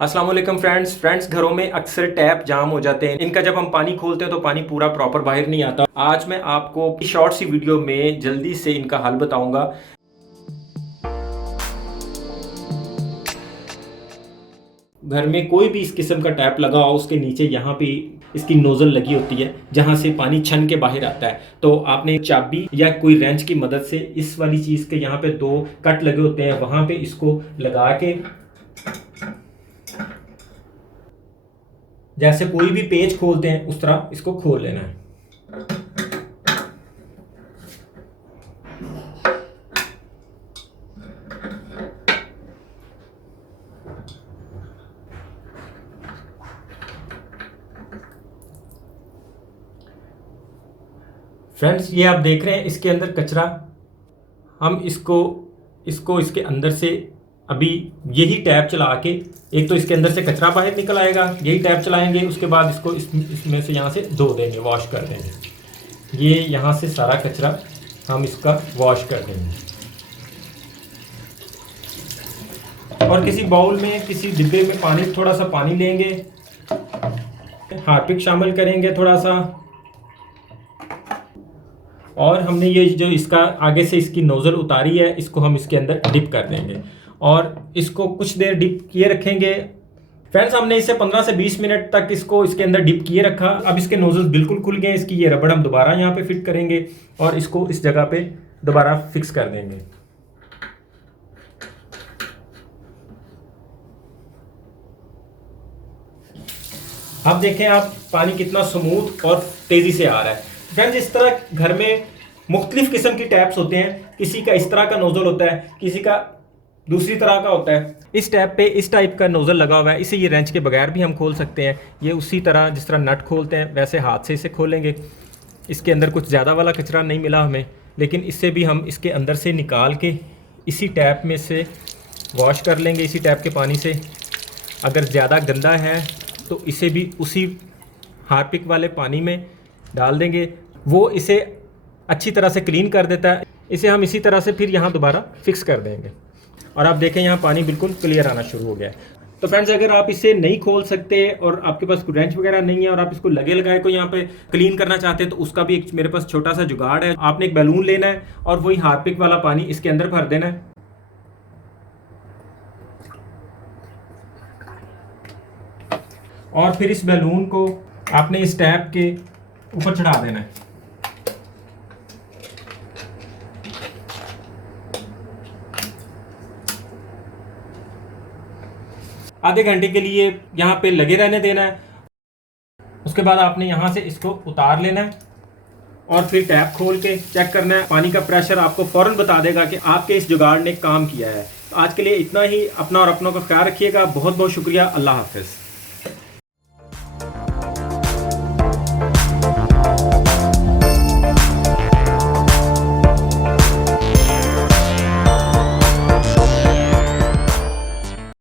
अस्सलाम वालेकुम फ्रेंड्स घरों में अक्सर टैप जाम हो जाते हैं। इनका जब हम पानी खोलते हैं तो पानी पूरा प्रॉपर बाहर नहीं आता। आज मैं आपको शॉर्ट सी वीडियो में जल्दी से इनका हल बताऊंगा। घर में कोई भी इस किस्म का टैप लगा हो, उसके नीचे यहाँ पे इसकी नोजल लगी होती है जहाँ से पानी छन के बाहर आता है। तो आपने चाबी या कोई रेंच की मदद से इस वाली चीज़ के यहाँ पे दो कट लगे होते हैं, वहाँ पे इसको लगा के जैसे कोई भी पेज खोलते हैं उस तरह इसको खोल लेना है। फ्रेंड्स ये आप देख रहे हैं इसके अंदर कचरा, हम इसको इसके अंदर से अभी यही टैप चला के, एक तो इसके अंदर से कचरा बाहर निकल आएगा, यही टैप चलाएंगे, उसके बाद इसको इसमें से यहाँ से धो देंगे, वॉश कर देंगे। ये यहाँ से सारा कचरा हम इसका वॉश कर देंगे और किसी बाउल में, किसी डिब्बे में पानी, थोड़ा सा पानी लेंगे, हार्पिक शामिल करेंगे थोड़ा सा, और हमने ये जो इसका आगे से इसकी नोज़ल उतारी है इसको हम इसके अंदर डिप कर देंगे और इसको कुछ देर डिप किए रखेंगे। फ्रेंड्स हमने इसे 15 से 20 मिनट तक इसको इसके अंदर डिप किए रखा। अब इसके नोजल्स बिल्कुल खुल गए। इसकी ये रबड़ हम दोबारा यहाँ पे फिट करेंगे और इसको इस जगह पे दोबारा फिक्स कर देंगे। अब देखें आप पानी कितना स्मूथ और तेज़ी से आ रहा है। फ्रेंड्स इस तरह घर में मुख्तलिफ किस्म की टैप्स होते हैं। किसी का इस तरह का नोज़ल होता है, किसी का दूसरी तरह का होता है। इस टैप पे इस टाइप का नोज़ल लगा हुआ है, इसे ये रेंच के बगैर भी हम खोल सकते हैं। ये उसी तरह जिस तरह नट खोलते हैं वैसे हाथ से इसे खोलेंगे। इसके अंदर कुछ ज़्यादा वाला कचरा नहीं मिला हमें, लेकिन इससे भी हम इसके अंदर से निकाल के इसी टैप में से वॉश कर लेंगे, इसी टैप के पानी से। अगर ज़्यादा गंदा है तो इसे भी उसी हार्पिक वाले पानी में डाल देंगे, वो इसे अच्छी तरह से क्लीन कर देता है। इसे हम इसी तरह से फिर यहाँ दोबारा फिक्स कर देंगे और आप देखें यहाँ पानी बिल्कुल क्लियर आना शुरू हो गया है। तो फ्रेंड्स अगर आप इसे नहीं खोल सकते और आपके पास कोई रेंच वगैरह नहीं है और आप इसको लगे लगाए को यहाँ पे क्लीन करना चाहते हैं तो उसका भी एक मेरे पास छोटा सा जुगाड़ है। आपने एक बैलून लेना है और वही हार्पिक वाला पानी इसके अंदर भर देना है और फिर इस बैलून को आपने इस टैप के ऊपर चढ़ा देना है। आधे घंटे के लिए यहाँ पे लगे रहने देना है। उसके बाद आपने यहाँ से इसको उतार लेना है और फिर टैप खोल के चेक करना है। पानी का प्रेशर आपको फ़ौरन बता देगा कि आपके इस जुगाड़ ने काम किया है। तो आज के लिए इतना ही। अपना और अपनों का ख्याल रखिएगा। बहुत बहुत शुक्रिया। अल्लाह हाफ़िज़।